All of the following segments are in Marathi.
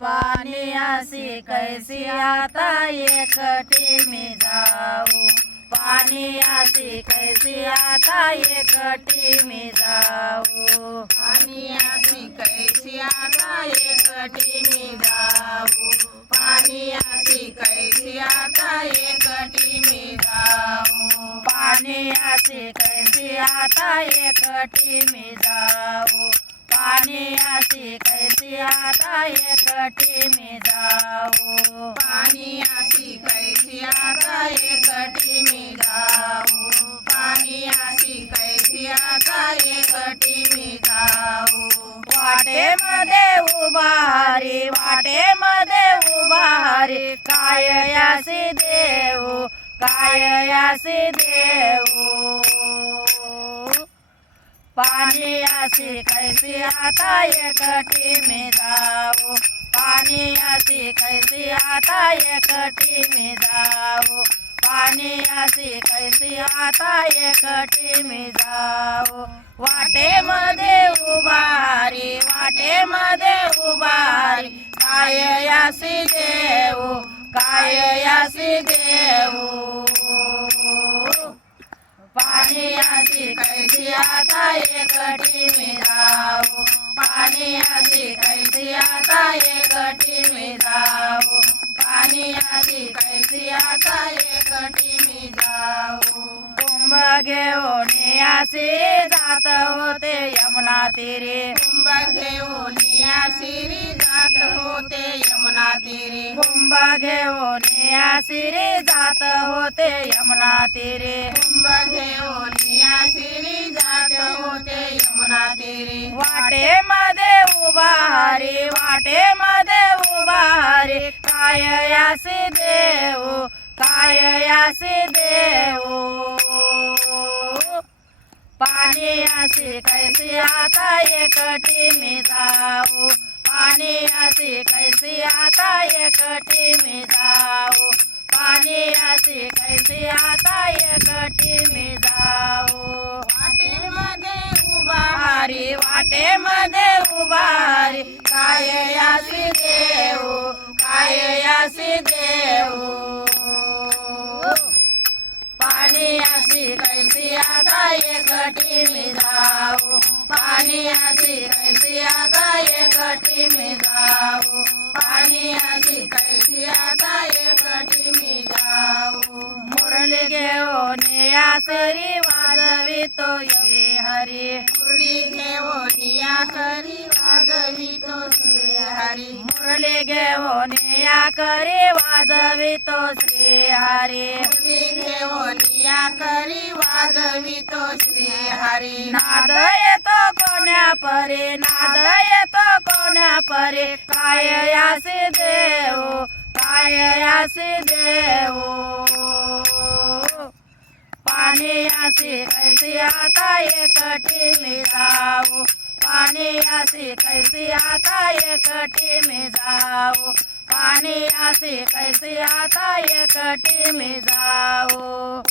पानी असी कैसी आता एकटी में जाऊं, पानी असी कैसी आता एकटी में जाऊं, पानी असी कैसी आता एकटी में जाऊं, पानी असी कैसी आता एकटी में जाऊं, पानी असी कैसी आता एकटी में जाऊं, पानी असी कैसी आता एकटी में जाऊं, पानी असी कैसी आता एकटी में जाऊं, पानी असी कैसी आता एकटी में जाऊं, वाटेमध्ये उभा हरी, वाटेमध्ये उभा हरी, काय यासी देऊ, काय यासी देऊ, पानी असी कैसी आता एकटी में जाऊं, पानी असी कैसी आता एकटी में जाऊं, पानी असी कैसी आता एकटी में जाऊं, वाटेमध्ये उभा हरी, वाटेमध्ये उभा हरी, काय यासी देऊ, काय यासी देऊ, पानी असी कैसी आता एकटी में जाऊं, पानी असी कैसी आता एकटी में जाऊं, पानी असी कैसी आता एकटी में जाऊं, कुंभ घेऊन आसिरी जात होते यमुना तीरे, कुंभ घेऊन आसिरी जात होते यमुना तीरे, कुंभ घेऊन आसिरी जात होते यमुना तीरे, कुंभ घेऊन आसिरी जात होते यमुना तीरे, वाटेमध्ये उभा हरी, वाटेमध्ये उभा हरी, काय यासी देऊ, काय यासी देऊ, पानी असी कैसी आता एकटी में जाऊं, पानी असी कैसी आता एकटी में जाऊं, पानी असी कैसी आता एकटी में जाऊं, वाटेमध्ये उभा हरी, वाटेमध्ये उभा हरी, काय यासी देऊ, काय यासी देऊ, पानी असी कैसी आता एकटी में जाऊं, पानी असी कैसी आता एकटी में जाऊं, पानी असी कैसी आता एकटी में जाऊं, मुरली घेऊन आसरी वाजवितो ये हरी, मुरली घेऊन आसरी वाजवितो श्री हरी, मुरली घेऊन आकरी वाजवितो श्री हरी, मुरली घेऊन आकरी वाजवितो श्री हरी, नाद येतो कोण्या परी, नाद येतो कोण्या परी, काय यासी देऊ, काय यासी देऊ, पानी असी कैसी आता एकटी में जाऊं, पानी असी कैसी आता एकटी में जाऊं, पानी असी कैसी आता एकटी में जाऊं,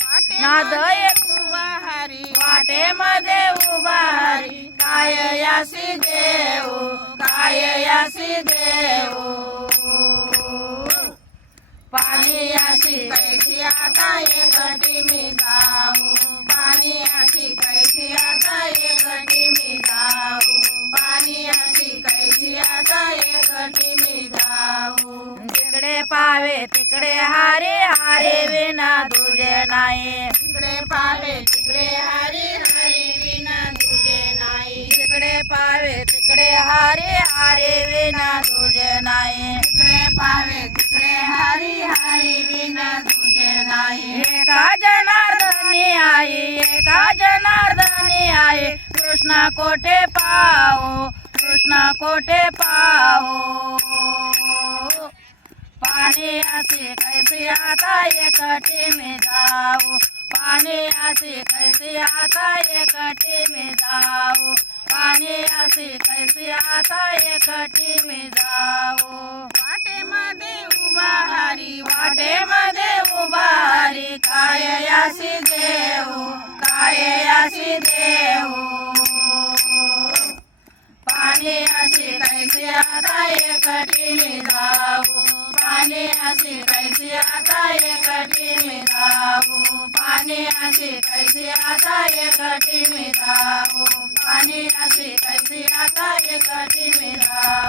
नाद येतो उभा हरी, वाटेमध्ये उभा हरी, काय यासी देऊ, काय यासी देऊ, पानी असी कैसी आता एकटी में जाऊं, पानी असी कैसी आता एकटी में जाऊं, पानी असी कैसी आता एकटी में जाऊं, जिकडे पावे तिकडे हारे, हारे विना तुझे नाही, जिकडे पावे तिकडे हरी, हरी विना तुझे नाही, जिकडे पावे तिकडे हारे, हारे विना तुझे नाही, जिकडे पावे तिकडे हरी, हरी विना तुझे नाही, एका जनार्दनी आई, एका जनार्दनी आई, कृष्णा कोठे पाहू, कृष्णा कोठे पाहू, पानी असी कैसी आता एकटी में जाऊं, पानी असी कैसी आता एकटी में जाऊं, पानी असी कैसी आता एकटी में जाऊं, वाटेमध्ये उभा हरी, वाटेमध्ये उभा हरी, काय यासी देऊ, काय यासी देऊ, पानी असी कैसी आता एकटी में जाऊ पाणी अशी कैसी आता एकटी में जाऊ पाणी अशी कैसी आता एकटी में जाऊ पाणी अशी कैसी आता एकटी में जाऊ